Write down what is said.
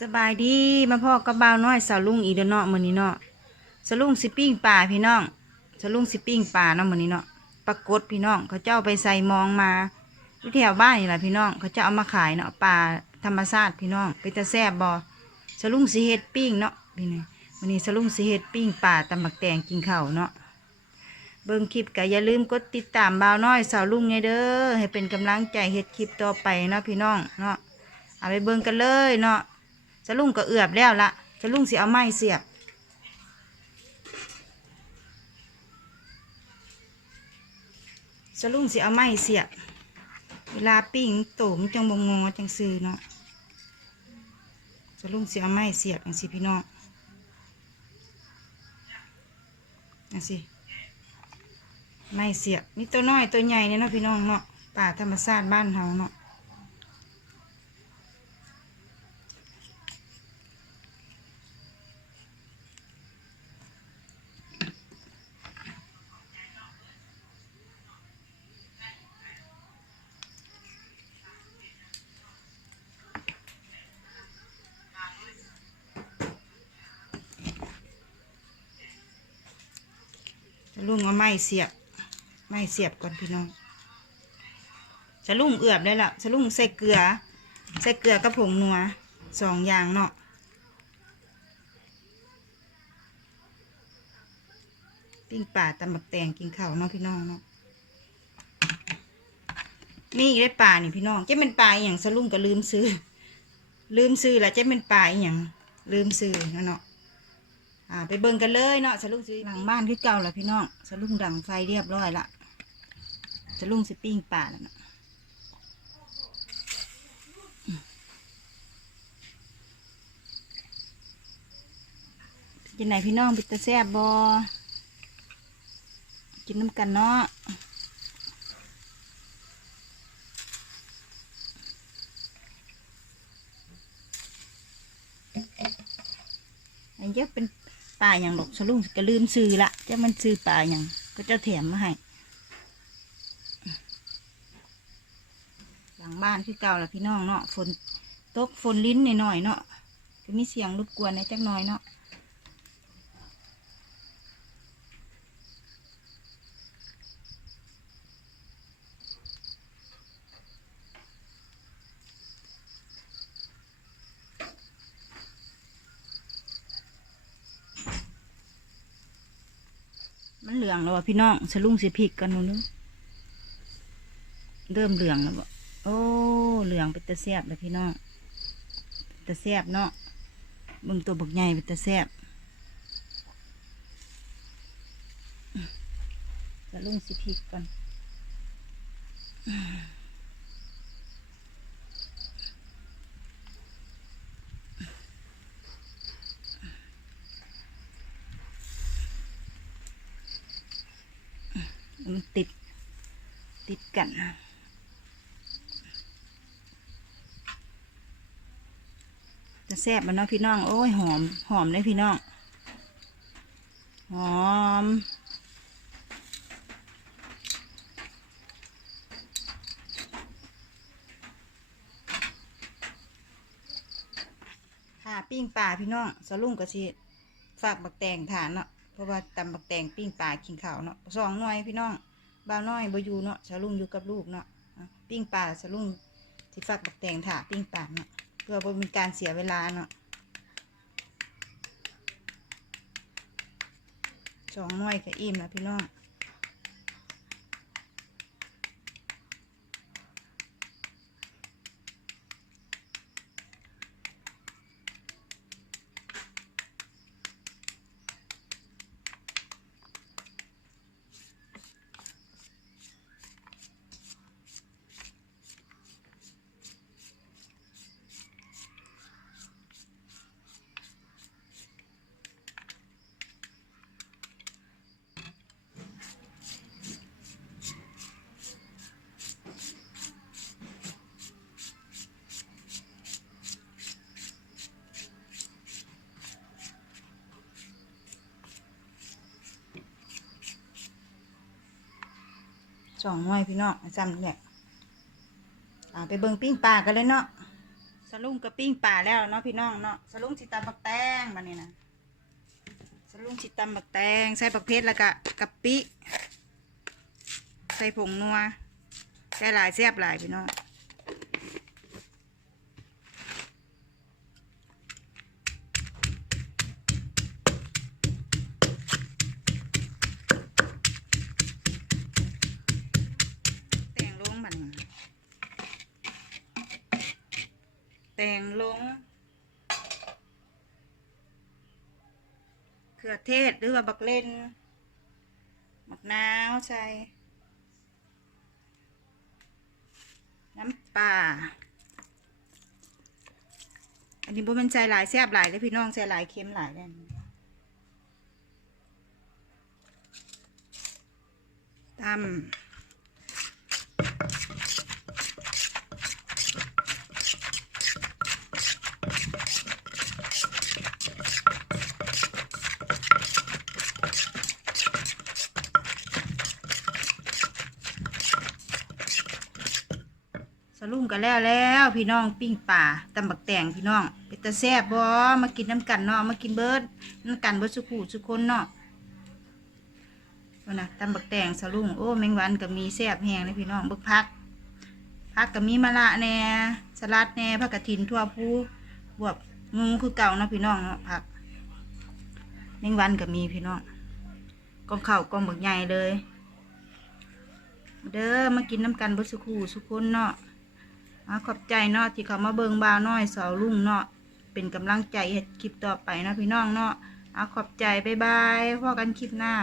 สบายดีมาพ่อกับบ่าวน้อยสาวลุงอีเดอเนาะมื้อนี้เนาะสาวลุงสิปิ้งป่าพี่น้องสาวลุงสิปิ้งป่าเนาะมื้อนี้เนาะปรากฏพี่น้องเขาเจ้าไปใส่มองมาอยู่แถวบ้านนี่แหละพี่น้องเขาจ้าเอามาขายเนาะป่าธรรมชาติพี่น้องไปตะแซบบ่สาวลุงสิเฮ็ดปิ้งเนาะพี่นี่มื้อนี้สาวลุงสิเฮ็ดปิ้งป่าตำบักแตงกินข้าวเนาะเบิ่งคลิปก็อย่าลืมกดติดตามบ่าวน้อยสาวลุงไงเด้อให้เป็นกำลังใจเฮ็ดคลิปต่อไปเนาะพี่น้องเนาะเอาไปเบิ่งกันเลยเนาะ จะลุงก็เอือบแล้วละจะลุงสิเอาไม้เสียบจะลุงสิเอาไม้เสียบ เวลาปิ้งโตมจังบงงอจังซื้อเนาะจะลุงสิเอาไม้เสียบจังสิพี่น้องจังสิไม้เสียบมีตัวน้อยตัวใหญ่เนี่ยเนาะพี่น้องเนาะป่าธรรมชาติบ้านเฮาเนาะ ลุงเอาไม้เสียบ ไม้เสียบก่อนพี่น้องจะลุงเอือบได้ละจะลุงใส่เกลือ ใส่เกลือกับผงนัวสองอย่างเนาะปิ้งป่าตำบักแตงกินข้าวเนาะพี่น้องเนาะมีอีกได้ปลานี่พี่น้องเจ๊เป็นปลาอย่างสลุงก็ลืมซื้อ ลืมซื้อละเจ๊เป็นปลาอย่างลืมซื้อเนาะเนาะ อ่า ไปเบิ่งกันเลยเนาะสลุงสิหลังบ้านคือเก่าแล้วพี่น้องสลุงดังไฟเรียบร้อยละสลุงสิปิ้งป่าแล้วเนาะกินไหนพี่น้องบิตาแซบบอกินน้ำกันเนาะอันเยอะเป็น ป่าอย่างหลอกสลุงก็ลืมซื้อละจะมันซื้อป่าอย่างก็จะแถมมาให้หลังบ้านคือเก่าละพี่น้องเนาะฝนตกฝนลิ้นหน่อยๆเนาะก็มีเสียงรบกวนในจักหน่อยเนาะ องแล้วว่ะพี่น้องสลุงสิพริกกันนู้นเริ่มเหลืองแล้วบ่โอ้เหลืองเป็นตะแซบเลยพี่น้องตะแซบเนาะเบิ่งตัวบักใหญ่เป็นตะแซบสลุงสิพริกก่อน มันติด ติดกันจะแซ่บมันเนาะพี่น้อง โอ้ยหอม หอมเลยพี่น้อง หอม ค่ะปิ้งปลาพี่น้องสลุงก็สิฝากบักแตงฐานเนาะ ราะว่าตำบักแตงปิ้งปลากินข้าวเนาะสองหน่อยพี่น้องบ้าน้อยบอยู่เนาะชะลุงอยู่กับลูกเนาะปิ้งปลาชะลุงสิฝากบักแตงถาปิ้งปลาเนาะเพื่อบ่มีการเสียเวลาเนาะสองหน่อยก็อิ่มแล้วพี่น้อง สองหน่วยพี่น้องจำเนี่ยอ่าไปเบิ่งปิ้งปลากันเลยเนาะสลุงกระปิ้งป่าแล้วเนาะพี่น้องเนาะสลุงสิตาบักแตงมาเนี่ยนะสลุงสิตาบักแตงใส่ผักเพชรแล้วก็กะปิ ใส่ผงนัวใส่หลายแซ่บหลายพี่น้องแต่งลงมันแตงลงเขือเทศหรือว่าบักเล่นบักนาวใส่น้ำปลาอันนี้บ่เป็นใจหลายแซ่บหลายเลยพี่น้องใจหลายเค็มหลายเลยตำ สลุงกันแล้วแล้วพี่น้องปิ้งป่าตำบักแตงพี่น้องเป็นตาแซ่บบ่มากินน้ำกันเนาะมากินเบิร์ดน้ำกันเบิร์ดสุขูสุคนเนาะว่านะตำบักแตงสลุงโอ้แมงวันก็มีแซ่บแห้งเลยพี่น้องเบิกพักผักก็มีมะละแน่สลัดแน่ผักกระถินทั่วผู้บวบงูคือเก่าเนาะพี่น้องเนาะผักแมงวันก็มีพี่น้องกองข้าวกองบักใหญ่เลย เด้อมากินน้ำกันเบิร์ดสุขูสุคนเนาะ อะขอบใจเนาะที่เขามาเบิงบ่าวน้อยสาวลุงเนาะเป็นกำลังใจให้คลิปต่อไปนะพี่น้องเนาะอะขอบใจบ๊ายบายพอกันคลิปหน้า